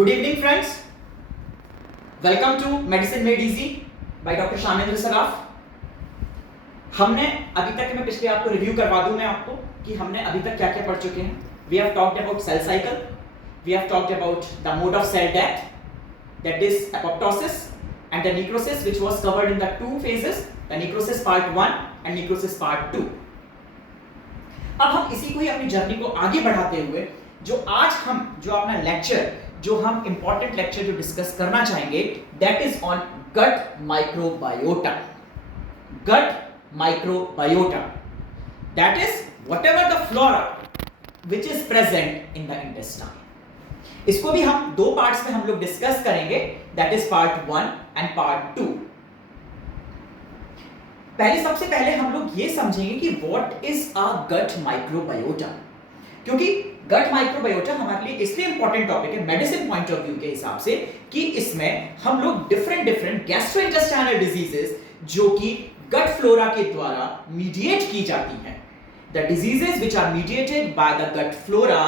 Good evening, friends. Welcome to Medicine Made Easy by Dr. Shamendra Saraf. हमने अभी तक, मैं पिछले आपको रिव्यू करवा दूं मैं आपको कि हमने अभी तक क्या क्या पढ़ चुके हैं. We have talked about cell cycle. We have talked about the mode of cell death, that is apoptosis, and the necrosis, which was covered in the two phases, the necrosis part 1 and necrosis part 2. अब हम इसी को ही अपनी journey को आगे बढ़ाते हुए जो आज हम जो अपना लेक्चर जो हम इंपॉर्टेंट लेक्चर जो डिस्कस करना चाहेंगे, that is on gut microbiota. Gut microbiota, that is whatever the flora which is present in the intestine. इसको भी हम दो पार्ट्स में हम लोग डिस्कस करेंगे, that is part 1 and part 2. सबसे पहले हम लोग ये समझेंगे कि what is a gut microbiota, क्योंकि गट माइक्रोबायोटा हमारे लिए इसलिए इंपॉर्टेंट टॉपिक है मेडिसिन पॉइंट ऑफ व्यू के हिसाब से कि इसमें हम लोग डिफरेंट गैस्ट्रोइंटेस्टाइनल डिजीजेस जो कि गट फ्लोरा के द्वारा मीडिएट की जाती हैं, the diseases which are mediated by the gut flora.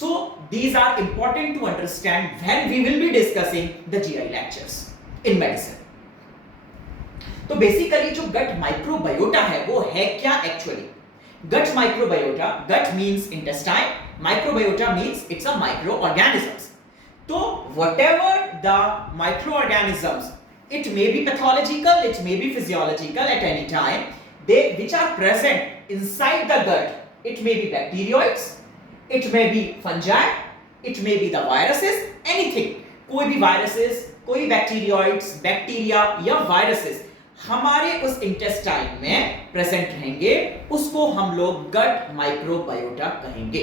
So these are important to understand when we will be discussing the GI lectures in medicine. तो बेसिकली जो gut microbiota है वो है क्या एक्चुअली? Gut microbiota, gut means intestine, microbiota means it's a microorganisms. तो whatever the microorganisms, it may be pathological, it may be physiological at any time, they which are present inside the gut, it may be bacteroids, it may be fungi, it may be the viruses, anything. कोई भी viruses, कोई bacteroids, bacteria या viruses हमारे उस intestine में present रहेंगे, उसको हम लोग गट माइक्रोबायोटा कहेंगे.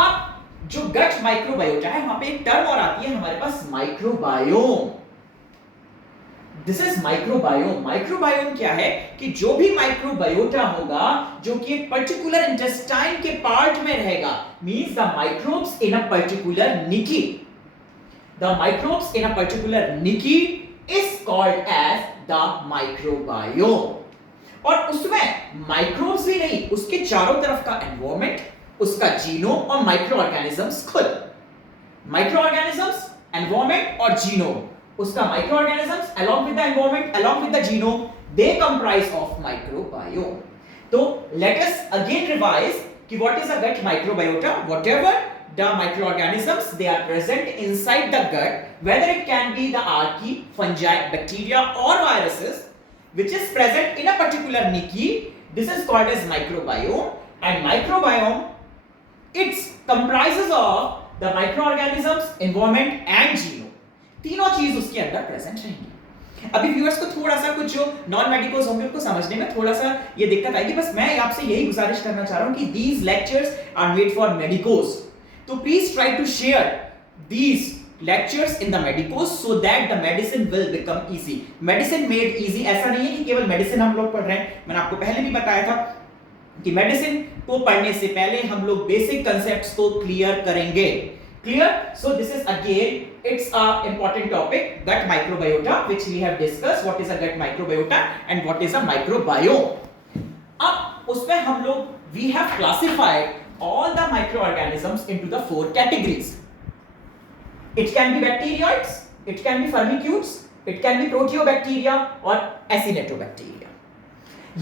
अब जो गट माइक्रोबायोटा है, वहां पे एक टर्म और आती है हमारे पास, microbiome. This is microbiome. Microbiome क्या है कि जो भी माइक्रोबायोटा होगा जो कि एक पर्टिकुलर इंटेस्टाइन के पार्ट में रहेगा, means the microbes in a particular niche. The microbes in a particular niche is called as the microbiome. और उसमें माइक्रोब्स भी नहीं, उसके चारों तरफ का एनवायरनमेंट, उसका जीनोम और माइक्रो ऑर्गेनिजम्स खुद. माइक्रो ऑर्गेनिजम्स, एनवायरनमेंट और जीनोम, उसका micro organisms along with the environment, along with the genome, they comprise of microbiome. तो let us again revise कि what is a gut microbiota. Whatever the microorganisms, they are present inside the gut, whether it can be the archaea, fungi, bacteria or viruses which is present in a particular niche. This is called as microbiome. And microbiome, it comprises of the microorganisms, environment and genome. तीनों चीज उसके अंदर present रहेंगी. अभी viewers को थोड़ा सा कुछ जो नॉन मेडिकोस होंगे उनको समझने में थोड़ा सा ये दिक्कत आएगी. बस मैं आपसे यही गुजारिश करना चाह रहा हूं कि these lectures are made for medicos. So please try to share these lectures in the medicos so that the medicine will become easy. Medicine made easy ऐसा नहीं है कि केवल मेडिसिन हम लोग पढ़ रहे हैं. मैंने आपको पहले भी बताया था कि मेडिसिन को पढ़ने से पहले हम लोग बेसिक कंसेप्ट्स को क्लियर करेंगे. Clear? So this is again, it's a important topic, gut microbiota, which we have discussed. What is a gut microbiota and what is a microbiome? अब उसमें हम लोग we have classified all the microorganisms into the 4 categories. It can be bacteroids, it can be firmicutes, it can be proteobacteria और acinetobacteria.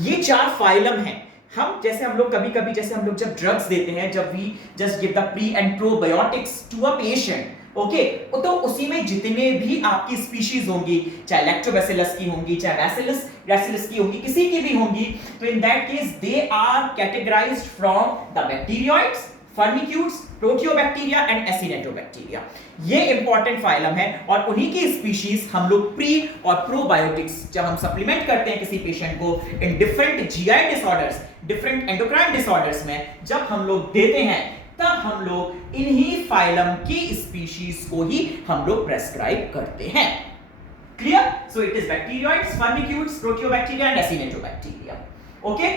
ये 4 phylum हैं. हम लोग कभी-कभी जैसे हम लोग जब ड्रग्स देते हैं, जब we just give the pre and probiotics to a patient, okay, तो उसी में जितने भी आपकी स्पीशीज होंगी, चाहे लैक्टोबैसिलस की होंगी, चाहे बैसिलस ग्रासिलिस की होंगी, किसी की भी होंगी, तो in that case they are categorised from the bacteroides, firmicutes, proteobacteria and acinetobacteria. ये इंपॉर्टेंट फाइलम है और उन्हीं की स्पीशीज हम लोग प्री और प्रोबायोटिक्स जब हम सप्लीमेंट करते हैं किसी पेशेंट को in different GI disorders, different endocrine disorders में जब हम लोग देते हैं, तब हम लोग इन्हीं फाइलम की स्पीशीज को ही हम लोग प्रेस्क्राइब करते हैं. Clear? So it is bacteroides, firmicutes, proteobacteria and acinetobacteria. Okay,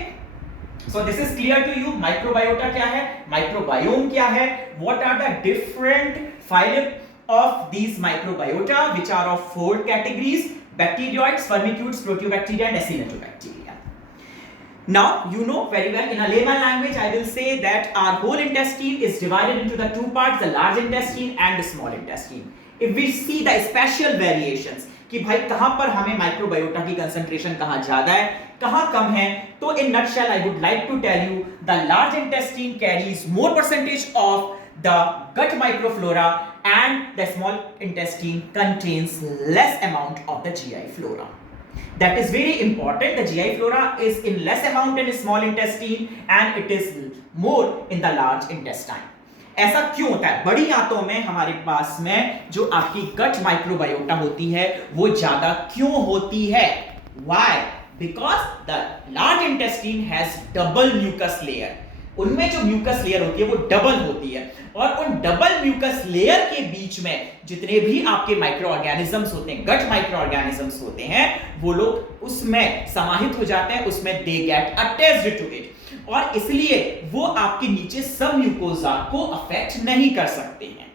so this is clear to you. Microbiota क्या है, microbiome क्या है, what are the different phylum of these microbiota which are of 4 categories: bacteroids, firmicutes, proteobacteria and acinetobacteria. Now, you know very well, in a layman language, I will say that our whole intestine is divided into the two parts, the large intestine and the small intestine. If we see the special variations, कि भाई कहां पर हमें microbiota की concentration कहां ज्यादा है, कहां कम है, तो in nutshell, I would like to tell you, the large intestine carries more percentage of the gut microflora and the small intestine contains less amount of the GI flora. That is very important. The GI flora is in less amount in small intestine and it is more in the large intestine. ऐसा क्यों होता है? बड़ी आंतों में हमारे पास में जो आपकी गट माइक्रोबायोटा होती है वो ज्यादा क्यों होती है? Why? Because the large intestine has double mucus layer. उनमें जो म्यूकस लेयर होती है वो डबल होती है और उन डबल म्यूकस लेयर के बीच में जितने भी आपके माइक्रो ऑर्गेनिजम्स होते हैं, गट माइक्रो ऑर्गेनिजम्स होते हैं, वो लोग उसमें समाहित हो जाते हैं, उसमें they get attached to it और इसलिए वो आपके नीचे सब म्यूकोजा को अफेक्ट नहीं कर सकते हैं.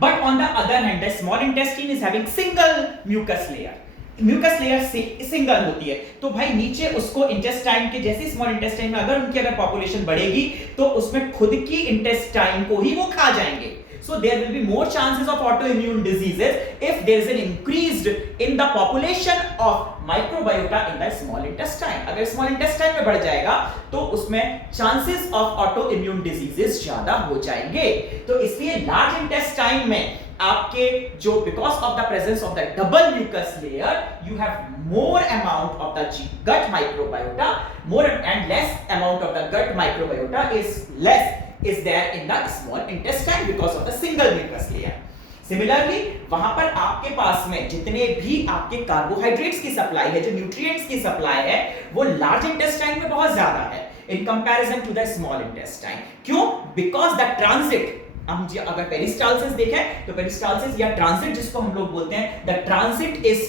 But on the other hand the small intestine is having single mucus layer. Mucus layer single होती है तो भाई नीचे उसको इंटेस्टाइन के जैसे स्मॉल इंटेस्टाइन में अगर उनकी अगर पॉपुलेशन बढ़ेगी तो उसमें खुद की इंटेस्टाइन को ही वो खा जाएंगे. So there will be more chances of autoimmune diseases if there is an increased in the population of microbiota in the small intestine. अगर small intestine में बढ़ जाएगा तो उसमें chances of autoimmune diseases ज्यादा हो जाएंगे. तो इसलिए large intestine में आपके जो because of the presence of the double mucus layer you have more amount of the gut microbiota, more and less amount of the gut microbiota is there in the small intestine because of the single mucus layer. Similarly, वहां पर आपके पास में जितने भी आपके carbohydrates की supply है, जो न्यूट्रिएंट्स की सप्लाई है, वो लार्ज इंटेस्टाइन में बहुत ज्यादा है in comparison to the small intestine. क्यों? Because the transit, हम अगर पेरिस्टालसिस देखें तो पेरिस्टालसिस या ट्रांजिट जिसको हम लोग बोलते हैं, the transit is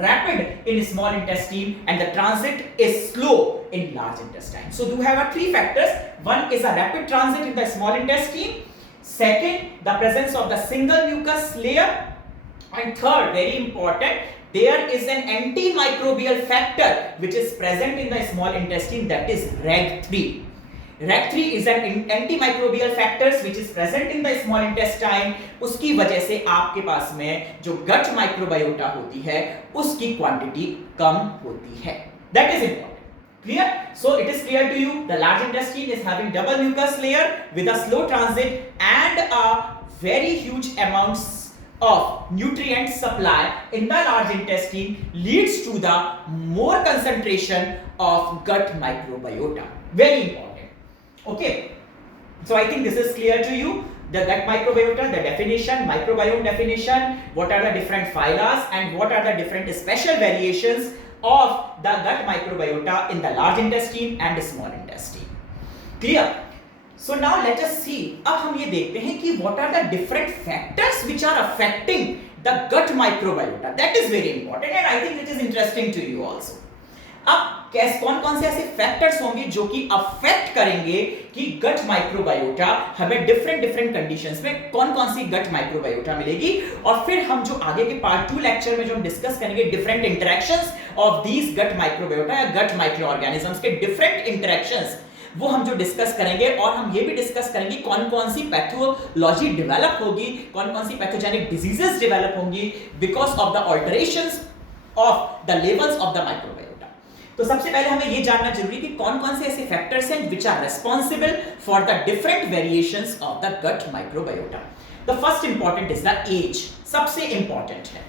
rapid in small intestine and the transit is slow in large intestine. So do have three factors. One is a rapid transit in the small intestine, second the presence of the single mucus layer, and third, very important, there is an antimicrobial factor which is present in the small intestine, that is RAG3. RAG3 is an antimicrobial factors which is present in the small intestine. उसकी वजह से आपके पास में जो gut microbiota होती है उसकी quantity कम होती है. That is important. Clear? So it is clear to you the large intestine is having double mucus layer with a slow transit and a very huge amounts of nutrient supply in the large intestine leads to the more concentration of gut microbiota. Very important. Okay, so I think this is clear to you. The gut microbiota, the definition, microbiome definition, what are the different phyla and what are the different special variations of the gut microbiota in the large intestine and the small intestine. Clear? So now let us see. अब हम ये देखते हैं कि what are the different factors which are affecting the gut microbiota. That is very important and I think it is interesting to you also. अब कौन कौन से ऐसे फैक्टर्स होंगे जो कि अफेक्ट करेंगे कि गट माइक्रोबायोटा हमें डिफरेंट कंडीशंस में कौन कौन सी गट माइक्रोबायोटा मिलेगी, और फिर हम जो आगे के पार्ट 2 लेक्चर में जो हम डिस्कस करेंगे different interactions of these gut microbiota या गट माइक्रो ऑर्गेनिजम्स के डिफरेंट इंटरेक्शंस, वो हम जो डिस्कस करेंगे. और हम ये भी डिस्कस करेंगे कौन कौन सी पैथोलॉजी डेवलप होगी, कौन कौन सी पैथोजेनिक डिजीजेस डेवलप होंगी because of the alterations of the levels of the microbiota. तो सबसे पहले हमें ये जानना जरूरी कि कौन कौन से ऐसे फैक्टर्स हैं which are responsible for the different variations of the gut microbiota. The first important is the age. सबसे important है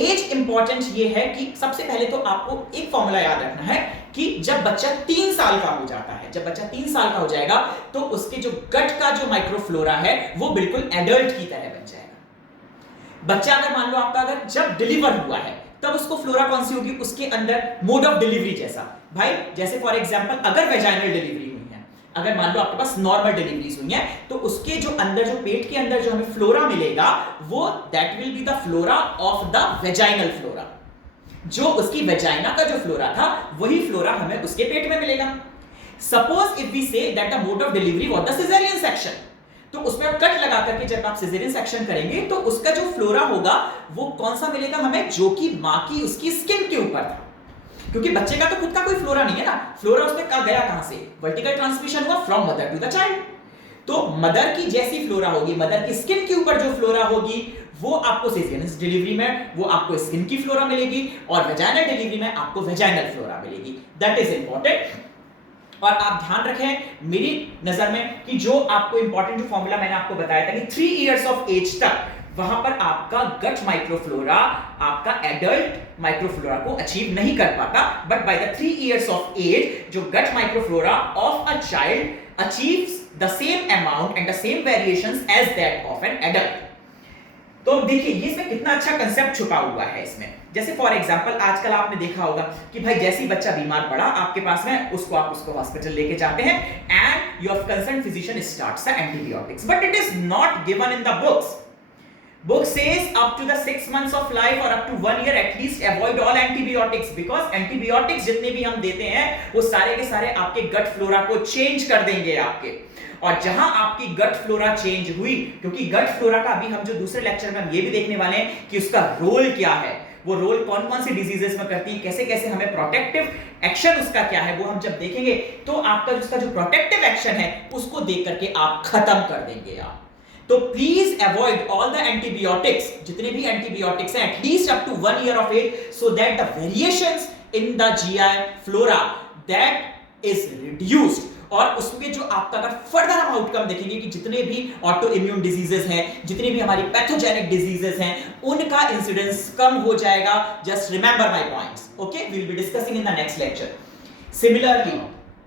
एज. इंपॉर्टेंट ये है कि सबसे पहले तो आपको एक फॉर्मूला याद रखना है कि जब बच्चा 3 साल का हो जाता है, जब बच्चा 3 साल का हो जाएगा तो उसके जो गट का जो माइक्रोफ्लोरा है वो बिल्कुल एडल्ट की तरह बन जाएगा. बच्चा अगर मान लो आपका अगर जब डिलीवर हुआ है तब उसको फ्लोरा कौन सी होगी, उसके अंदर मोड ऑफ डिलीवरी जैसा. भाई जैसे फॉर एग्जांपल अगर वेजाइनल डिलीवरी हुई है, अगर मान लो आपके पास नॉर्मल डिलीवरीज हुई हैं तो उसके जो अंदर जो पेट के अंदर जो हमें फ्लोरा मिलेगा वो that will be the flora of the vaginal flora. जो उसकी वेजाइना का जो फ्लोरा था वही फ्लोरा हमें उसके पेट में मिलेगा. Suppose if we say that the mode of delivery was the caesarean section, तो उसमें आप कट लगा करके जब आप सिजेरियन सेक्शन करेंगे तो उसका जो फ्लोरा होगा वो कौन सा मिलेगा हमें, जो कि मां की उसकी स्किन के ऊपर था. क्योंकि बच्चे का तो खुद का कोई फ्लोरा नहीं है ना, फ्लोरा उसमें गया कहां से, वर्टिकल ट्रांसमिशन हुआ from mother to the child. तो मदर की जैसी फ्लोरा होगी, मदर की स्किन के ऊपर जो फ्लोरा होगी वो आपको सिजेरियन डिलीवरी में वो आपको स्किन की फ्लोरा मिलेगी, और वेजाइनल डिलीवरी में आपको वेजाइनल फ्लोरा मिलेगी। That is important. और आप ध्यान रखें मेरी नजर में कि जो आपको इंपॉर्टेंट जो फॉर्मूला मैंने आपको बताया था कि 3 इयर्स ऑफ एज तक वहां पर आपका गट माइक्रोफ्लोरा आपका एडल्ट माइक्रोफ्लोरा को अचीव नहीं कर पाता, but by the 3 years of age जो gut microflora of a child achieves the same amount and the same variations as that of an adult. तो देखिए ये इसमें कितना अच्छा कंसेप्ट छुपा हुआ है इसमें। जैसे फॉर एग्जांपल आजकल आपने देखा होगा कि भाई जैसी बच्चा बीमार पड़ा आपके पास में उसको आप उसको हॉस्पिटल लेके जाते हैं and your concern physician starts the antibiotics, but it is not given in the books. Book says up to the 6 months of life or up to 1 year at least avoid all antibiotics, because antibiotics जितने भी हम देते हैं वो सारे के सारे आपके गट फ्लोरा को चेंज कर देंगे आपके। और जहां आपकी गट फ्लोरा चेंज हुई, क्योंकि गट फ्लोरा का अभी हम जो दूसरे लेक्चर में हम ये भी देखने वाले हैं कि उसका रोल क्या है, वो रोल कौन कौन सी डिजीजेस में करती है, कैसे कैसे हमें प्रोटेक्टिव एक्शन उसका क्या है, वो हम जब देखेंगे तो आपका उसका जो प्रोटेक्टिव एक्शन है उसको देख करके आप खत्म कर देंगे आप। तो please avoid all the antibiotics, जितने भी एंटीबायोटिक्स हैं at least up to 1 year of age, so that the variations in the GI flora that is reduced. और उसमें जो आपका अगर फर्दर हम आउटकम देखेंगे कि जितने भी ऑटो इम्यून डिजीजेस हैं, जितने भी हमारी पैथोजेनिक डिजीजेस हैं, उनका इंसिडेंस कम हो जाएगा। Just remember my points, okay, we will be discussing in the next lecture. Similarly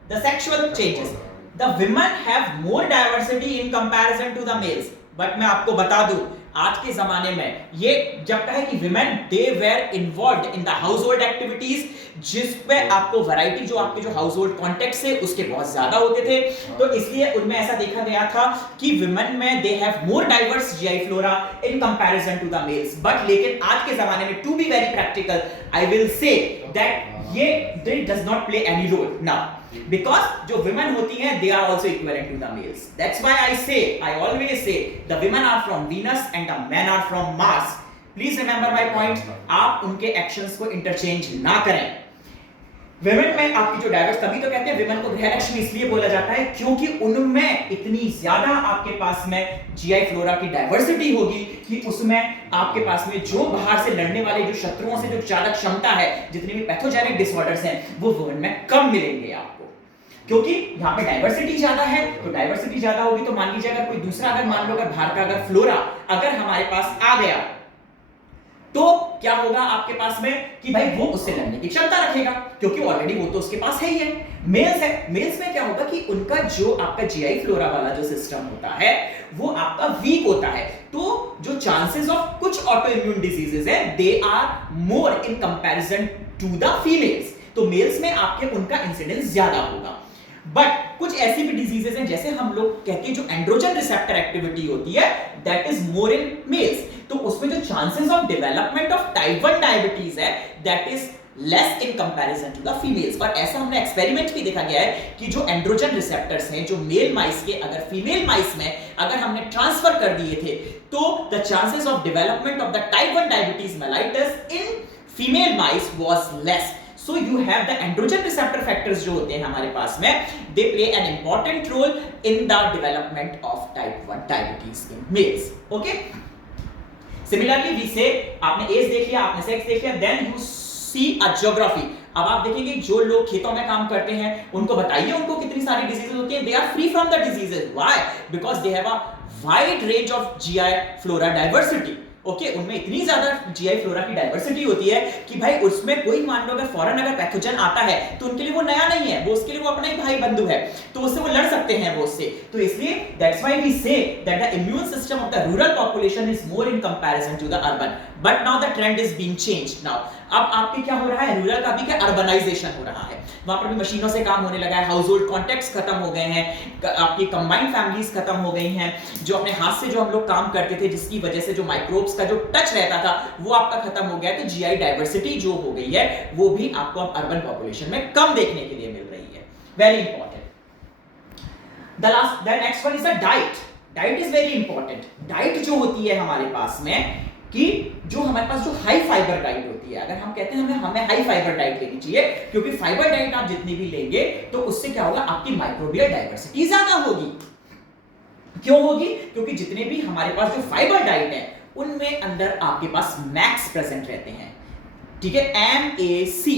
the sexual changes, the women have more diversity in comparison to the males, but मैं आपको बता दूं आज के जमाने में ये जब कहे कि women they were involved in the household activities, जिसपे आपको वैरायटी जो आपके जो हाउसहोल्ड कॉन्टेक्ट्स है उसके बहुत ज्यादा होते थे, तो इसलिए उनमें ऐसा देखा गया था कि विमेन में they have more diverse GI flora in comparison to the males. But लेकिन आज के जमाने में to be very practical I will say that ये does not play any role now, because जो women होती हैं they are also equivalent to the males. That's why I always say the women are from Venus and the men are from Mars. Please remember my point. आप उनके actions को interchange ना करें। women में आपकी जो डाइवर्स, तभी तो कहते हैं women को ग्रहण एक्शन इसलिए बोला जाता है क्योंकि उनमें इतनी ज्यादा आपके पास में जीआई फ्लोरा की डाइवर्सिटी होगी कि उसमें आपके पास में जो बाहर से लड़ने वाले जो शत्रुओं से जो चालक क्षमता है, जितने भी पैथोजेनिक डिसऑर्डर्स हैं वो वुमेन में कम मिलेंगे आपको, क्योंकि यहाँ पे डाइवर्सिटी ज्यादा है। तो डाइवर्सिटी ज्यादा होगी तो मान लीजिए अगर कोई दूसरा, अगर मान लो अगर बाहर का अगर फ्लोरा अगर हमारे पास आ गया तो क्या होगा आपके पास में कि भाई वो उससे लड़ने की क्षमता रखेगा, क्योंकि ऑलरेडी वो तो उसके पास है ही है। मेल्स है, मेल्स में क्या होगा कि उनका जो आपका जीआई फ्लोरा वाला जो सिस्टम होता है वो आपका वीक होता है, तो जो चांसेस ऑफ कुछ ऑटो इम्यून डिजीजेस है they are more in comparison to the females. तो मेल्स में आपके उनका इंसिडेंस ज्यादा होगा। बट कुछ ऐसी भी डिजीजेस हैं जैसे हम लोग कहते हैं जो एंड्रोजन रिसेप्टर एक्टिविटी होती है that is more in males, तो उसमें जो chances of development of type 1 diabetes है that is less in comparison to the females. और ऐसा हमने एक्सपेरिमेंट भी देखा गया है कि जो एंड्रोजन रिसेप्टर्स हैं जो मेल माइस के अगर फीमेल माइस में अगर हमने ट्रांसफर कर दिए थे तो the chances of development of the type 1 diabetes mellitus in female mice was less. So you have the androgen receptor factors जो होते हैं हमारे पास में, they play an important role in the development of type 1 diabetes in males. Okay? Similarly we say आपने age देख लिया, आपने sex देख लिया, then you see a geography. अब आप देखेंगे जो लोग खेतों में काम करते हैं उनको बताइए उनको कितनी सारी डिजीजेस होती हैं। They are free from the diseases. Why? Because they have a wide range of GI flora diversity. Okay उनमें इतनी ज्यादा जीआई फ्लोरा की डाइवर्सिटी होती है कि भाई उसमें कोई मान लो अगर फॉरेन अगर पैथोजन आता है तो उनके लिए वो नया नहीं है, वो उसके लिए वो अपना ही भाई बंधु है, तो उससे वो लड़ सकते हैं वो उससे। तो इसलिए that's why we say that the immune system of the rural population is more in comparison to the urban, but now the trend is being changed. Now अब आपके क्या हो रहा है, रूरल का भी क्या अर्बनाइजेशन हो रहा है, वहां पर भी मशीनों से काम होने लगा है, हाउसहोल्ड कॉन्टेक्ट्स खत्म हो गए हैं, आपकी कंबाइंड फैमिलीज खत्म हो गई हैं, जो अपने हाथ से जो हम लोग काम करते थे जिसकी वजह से जो माइक्रोब्स का जो टच रहता था वो आपका खत्म हो गया है। तो जीआई डाइवर्सिटी जो हो गई है वो भी आपको अब अर्बन पॉपुलेशन में कम देखने के लिए मिल रही है। Very important. The next one is the diet. Diet is very important. Diet जो होती है हमारे पास में कि जो हमारे पास जो हाई फाइबर डाइट होती है, अगर हम कहते हैं हमें हाई फाइबर डाइट लेनी चाहिए, क्योंकि फाइबर डाइट आप जितनी भी लेंगे तो उससे क्या होगा, आपकी माइक्रोबियल डाइवर्सिटी ज्यादा होगी। क्यों होगी? क्योंकि जितने भी हमारे पास जो फाइबर डाइट है उनमें अंदर आपके पास मैक्स प्रेजेंट रहते हैं, ठीक है, MAC,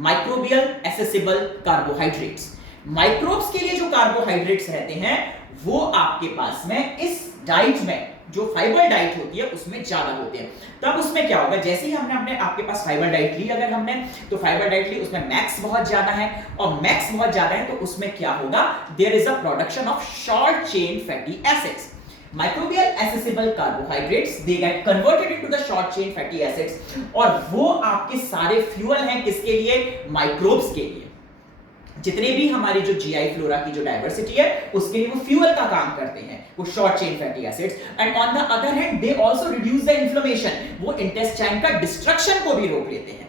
microbial accessible carbohydrates. Microbes के लिए जो कार्बोहाइड्रेट्स रहते हैं वो आपके पास में इस डाइट में, जो फाइबर डाइट होती है उसमें ज्यादा होते हैं। तब उसमें क्या होगा, जैसे ही हमने आपके पास फाइबर डाइट ली, अगर हमने तो फाइबर डाइट ली, उसमें मैक्स बहुत ज्यादा है, और मैक्स बहुत ज्यादा है तो उसमें क्या होगा, there is a production of short chain fatty acids. Microbial accessible carbohydrates they get converted into the short chain fatty acids, और वो आपके सारे फ्यूल हैं किसके लिए, माइक्रोब्स के लिए। जितने भी हमारी जो जीआई फ्लोरा की जो डाइवर्सिटी है उसके लिए वो फ्यूल का काम करते हैं, वो short chain fatty acids. And on the other hand they also reduce the inflammation, वो इंटेस्टाइन का डिस्ट्रक्शन को भी रोक लेते हैं।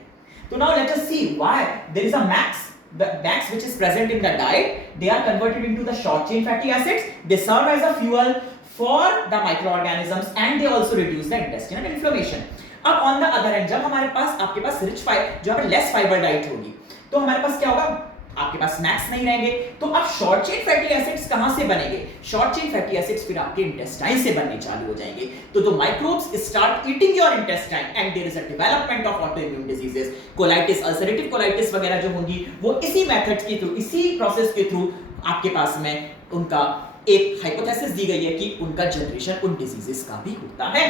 तो now let us see why there is a max, the max which is present in the diet, they are converted into the short chain fatty acids, they serve as a fuel for the microorganisms and they also reduce the intestinal inflammation. अब on the other hand, जब हमारे पास आपके पास rich fibre, जो हमारे less fibre diet होगी, तो हमारे पास क्या होगा, आपके पास मैक्स नहीं रहेंगे। तो अब शॉर्ट चेन फैटी एसिड्स कहां से बनेंगे, शॉर्ट चेन फैटी एसिड्स फिर आपके इंटेस्टाइन से बनने चालू हो जाएंगे। तो the microbes start eating your intestine and there is a development of autoimmune diseases, colitis, ulcerative colitis वगैरह जो होंगी वो इसी मेथड्स के थ्रू, इसी प्रोसेस के थ्रू आपके पास में उनका एक हाइपोथेसिस दी गई है कि उनका जनरेशन उन डिजीजेस का भी होता है।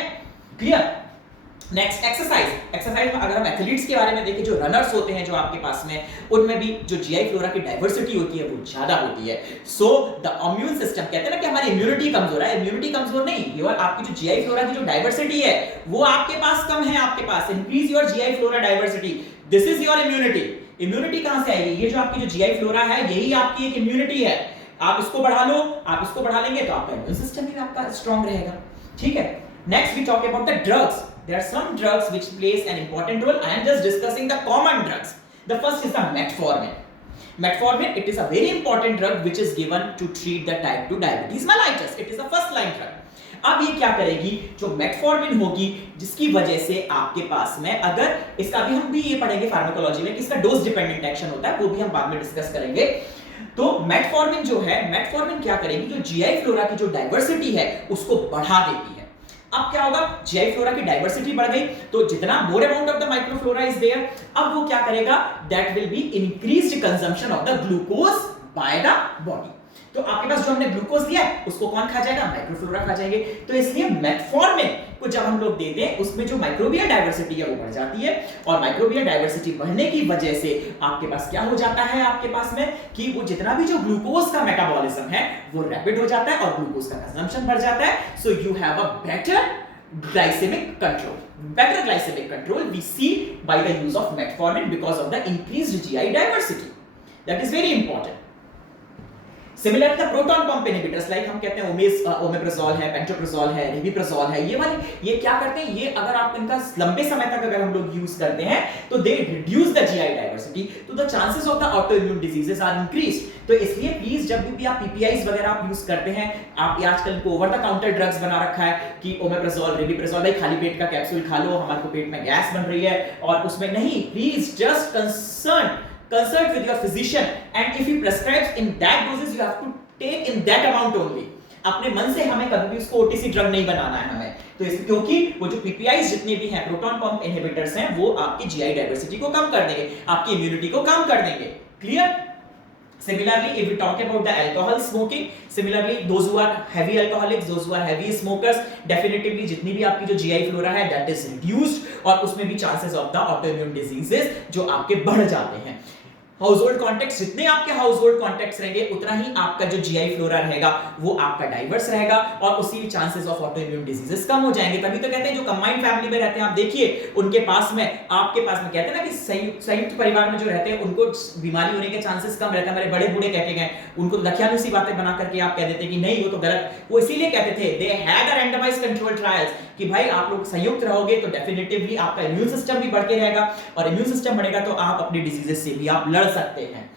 क्लियर? Next exercise. एक्सरसाइज में अगर हम एथलीट्स के बारे में देखें, जो रनर्स होते हैं जो आपके पास में, उनमें भी जो जीआई फ्लोरा की डाइवर्सिटी होती है वो ज्यादा होती है। सो द इम्यून सिस्टम, कहते हैं ना कि हमारी इम्यूनिटी कमजोर है, इम्यूनिटी कमजोर नहीं, केवल आपकी जो जीआई फ्लोरा की जो डाइवर्सिटी है वो आपके पास कम है, आपके पास increase your GI flora diversity, this is your immunity. Immunity कहां से आएगी, ये जो आपकी जो जीआई फ्लोरा है यही आपकी एक इम्यूनिटी है। आप इसको बढ़ा लो, आप इसको बढ़ा लेंगे तो आपका इम्यून सिस्टम भी आपका स्ट्रांग रहेगा। ठीक है, next we talk about the drugs. There are some drugs which plays an important role. I am just discussing the common drugs. The first is the metformin. Metformin, it is a very important drug which is given to treat the type 2 diabetes mellitus. It is a first line drug. अब ये क्या करेगी, जो metformin होगी जिसकी वजह से आपके पास में, अगर इसका भी ये पढ़ेंगे फार्माकोलॉजी में कि इसका डोज डिपेंडेंट एक्शन होता है, वो भी हम बाद में डिस्कस करेंगे। तो मेटफॉर्मिन जो है, मेटफॉर्मिन क्या करेगी, जो जीआई फ्लोरा की जो डाइवर्सिटी है उसको बढ़ा देती है। अब क्या होगा, जीआई फ्लोरा की डाइवर्सिटी बढ़ गई तो जितना more amount of the microflora is there, अब वो क्या करेगा, that will be increased consumption of the glucose by the body. तो आपके पास जो हमने ग्लूकोज दिया उसको कौन खा जाएगा, माइक्रोफ्लोरा खा जाएंगे। तो इसलिए मेटफॉर्मिन को जब हम लोग देते हैं उसमें जो माइक्रोबियल डाइवर्सिटी है वो बढ़ जाती है, और माइक्रोबियल डाइवर्सिटी बढ़ने की वजह से आपके पास क्या हो जाता है, आपके पास में कि वो जितना भी जो ग्लूकोज का मेटाबॉलिज्म है वो रैपिड हो जाता है और ग्लूकोज का कंजम्पशन बढ़ जाता है। So you have a better glycemic control. Better glycemic control we see by the use of metformin because of the increased GI diversity. That is very important. Similar to the proton pump inhibitors, like हम कहते हैं omeprazole है, pantoprazole है, ribiprazole है, ये क्या करते हैं, ये अगर आप इनका लंबे समय तक अगर हम लोग यूज करते हैं तो they reduce the GI diversity, तो the chances of the autoimmune diseases are increased. तो इसलिए प्लीज जब भी आप पीपीआईज वगैरह आप यूज करते हैं, आप आजकल इनको ओवर द काउंटर ड्रग्स बना रखा है कि ओमेप्राजोल, रिबिप्राजोल, भाई खाली पेट का कैप्सूल खा लो, हमारे को पेट में गैस बन रही है, और उसमें नहीं, please just consult with your physician, and if he prescribes in that doses you have to take in that amount only. अपने मन से हमें कभी भी उसको ओटीसी ड्रग नहीं बनाना है हमें, तो इस क्योंकि वो जो पीपीआईज जितने भी हैं, प्रोटॉन पंप इनहिबिटर्स हैं, वो आपकी जीआई डाइवर्सिटी को कम कर देंगे, आपकी इम्यूनिटी को कम कर देंगे। Clear? Similarly, if we talk about the alcohol smoking, similarly those who are heavy alcoholics, those who are heavy smokers, definitively जितनी भी आपकी जो GI फ्लोरा है that is reduced, और उसमें भी chances of the autoimmune diseases जो आपके बढ़ जाते हैं। हाउसहोल्ड कॉन्टेक्ट्स, जितने आपके हाउसहोल्ड कॉन्टेक्ट्स रहेंगे उतना ही आपका जो जीआई फ्लोरा रहेगा वो आपका डाइवर्स रहेगा, और उसी भी चांसेस ऑफ ऑटोइम्यून डिजीजेस कम हो जाएंगे। तभी तो कहते हैं जो कंबाइंड फैमिली में रहते हैं, आप देखिए उनके पास में, आपके पास में, कहते हैं ना कि संयुक्त परिवार में जो रहते हैं उनको बीमारी होने के चांसेस कम रहते हैं। हमारे बड़े बूढ़े कहते हैं, उनको दखियानुसी बातें बना करके आप कह देते हैं कि नहीं वो तो गलत, वो इसीलिए कहते थे they had a randomised control trials कि भाई आप लोग संयुक्त रहोगे तो डेफिनेटिवली आपका इम्यून सिस्टम भी बढ़ के रहेगा, और इम्यून सिस्टम बढ़ेगा तो आप अपनी डिजीजेस से भी आप लड़ सकते हैं।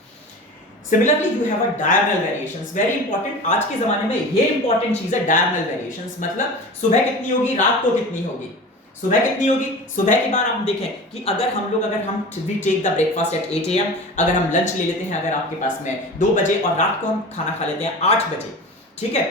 Similarly, you have a diurnal variations, very important. आज के जमाने में ये इंपॉर्टेंट चीज है diurnal variations, मतलब सुबह कितनी होगी, रात को कितनी होगी। सुबह कितनी होगी? सुबह की बार हम देखें कि अगर हम we take the breakfast at 8 AM, अगर हम लंच ले लेते हैं अगर आपके पास में 2 बजे और रात को हम खाना खा लेते हैं 8 बजे, ठीक है?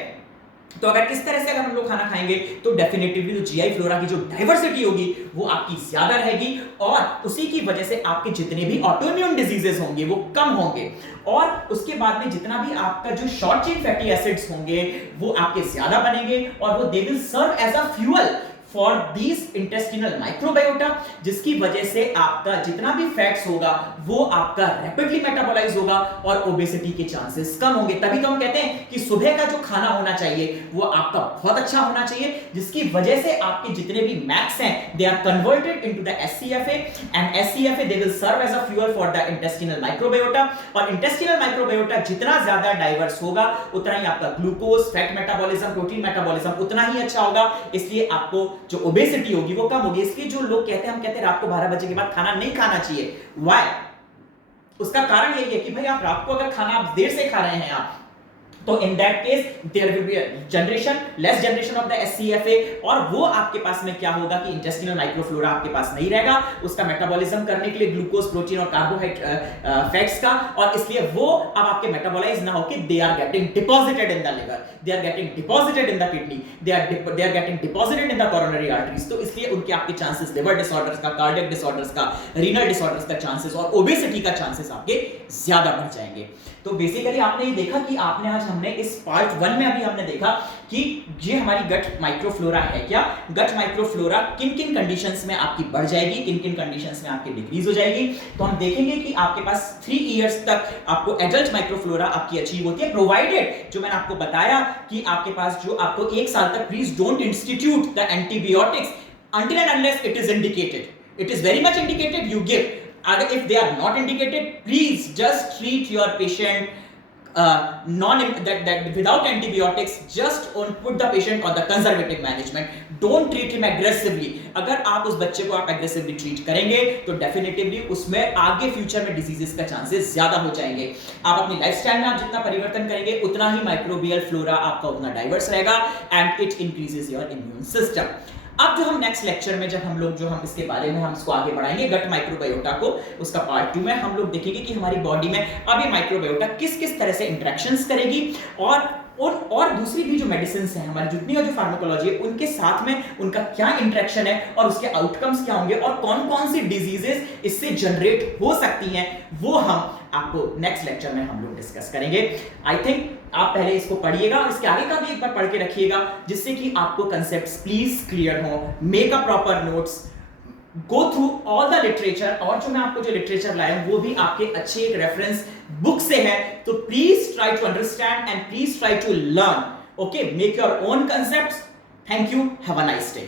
तो अगर इस तरह से अगर हम लोग खाना खाएंगे तो डेफिनेटली जो जीआई फ्लोरा की जो डाइवर्सिटी होगी वो आपकी ज्यादा रहेगी और उसी की वजह से आपके जितने भी ऑटोइम्यून डिजीजेस होंगे वो कम होंगे और उसके बाद में जितना भी आपका जो शॉर्ट चेन फैटी एसिड्स होंगे वो आपके ज्यादा बनेंगे और वो they will serve as a fuel for this intestinal microbiota, जिसकी वजह से आपका जितना भी फैट्स होगा वो आपका रैपिडली मेटाबोलाइज होगा और ओबेसिटी के चांसेस कम होंगे। तभी तो हम कहते हैं कि सुबह का जो खाना होना चाहिए वो आपका बहुत अच्छा होना चाहिए, जिसकी वजह से आपके जितने भी मैक्स हैं they are converted into the SCFA and SCFA they will serve as a fuel for the intestinal microbiota और इंटेस्टिनल माइक्रोबायोटा जितना ज्यादा डाइवर्स होगा उतना ही आपका glucose, fat metabolism, protein metabolism उतना ही अच्छा होगा, इसलिए आपको जो ओबेसिटी होगी वो कम होगी। इसलिए जो लोग कहते हैं हम कहते हैं रात को 12 बजे के बाद खाना नहीं खाना चाहिए, व्हाई? उसका कारण यही है कि भाई आप रात को अगर खाना आप देर से खा रहे हैं आप तो in that case there will be less generation of the SCFA और वो आपके पास में क्या होगा कि इंटेस्टिनल माइक्रोफ्लोरा आपके पास नहीं रहेगा उसका मेटाबॉलिज्म करने के लिए ग्लूकोज, प्रोटीन और कार्बोहाइड्रेट फैट्स का, और इसलिए वो अब आपके मेटाबॉलाइज ना होके they are getting deposited in the liver, they are getting deposited in the kidney, they are getting deposited in the coronary arteries. तो इसलिए उनके आपके चांसेस लिवर डिसऑर्डर्स का, कार्डियक डिसऑर्डर्स का, रीनल डिसऑर्डर्स का चांसेस और ओबेसिटी का chances आपके ज्यादा बढ़ जाएंगे। तो बेसिकली आपने ये देखा कि आपने आज हमने इस पार्ट 1 में अभी हमने देखा कि ये हमारी गट माइक्रोफ्लोरा है क्या, गट माइक्रोफ्लोरा किन किन कंडीशंस में आपकी बढ़ जाएगी, किन किन कंडीशंस में आपकी डिक्रीज हो जाएगी। तो हम देखेंगे कि आपके पास 3 इयर्स तक आपको एडल्ट माइक्रोफ्लोरा आपकी अचीव होती है, प्रोवाइडेड जो मैंने आपको बताया कि आपके पास जो आपको 1 साल तक please don't institute the antibiotics until and unless it is indicated. It is very much indicated, you give. If they are not indicated, please just treat your patient without antibiotics. Just put the patient on the conservative management. Don't treat him aggressively. अगर आप उस बच्चे को आप aggressively treat करेंगे तो definitely उसमें आगे फ्यूचर में डिजीजेस का चांसेस ज्यादा हो जाएंगे। आप अपनी लाइफस्टाइल में आप जितना परिवर्तन करेंगे उतना ही माइक्रोबियल फ्लोरा आपका उतना डाइवर्स रहेगा and it increases your immune system. अब जो हम नेक्स्ट लेक्चर में जब हम इसके बारे में हम इसको आगे बढ़ाएंगे गट माइक्रोबायोटा को, उसका पार्ट 2 में हम लोग देखेंगे कि हमारी बॉडी में अब ये माइक्रोबायोटा किस किस तरह से इंटरेक्शंस करेगी और दूसरी भी जो मेडिसिन्स हैं हमारी जितनी जो फार्माकोलॉजी है उनके साथ में उनका क्या इंटरेक्शन है और उसके आउटकम्स क्या होंगे और कौन कौन सी डिजीजेस इससे जनरेट हो सकती हैं वो हम आपको नेक्स्ट लेक्चर में हम लोग डिस्कस करेंगे। आई थिंक आप पहले इसको पढ़िएगा और इसके आगे का भी एक बार पढ़ के रखिएगा जिससे कि आपको कंसेप्ट्स प्लीज क्लियर हो। Make a proper notes, go through all the literature, और जो मैं आपको जो लिटरेचर लाया हूं वो भी आपके अच्छे एक रेफरेंस बुक से है, तो please try to understand and please try to learn. Okay, make your own concepts. Thank you, have a nice day.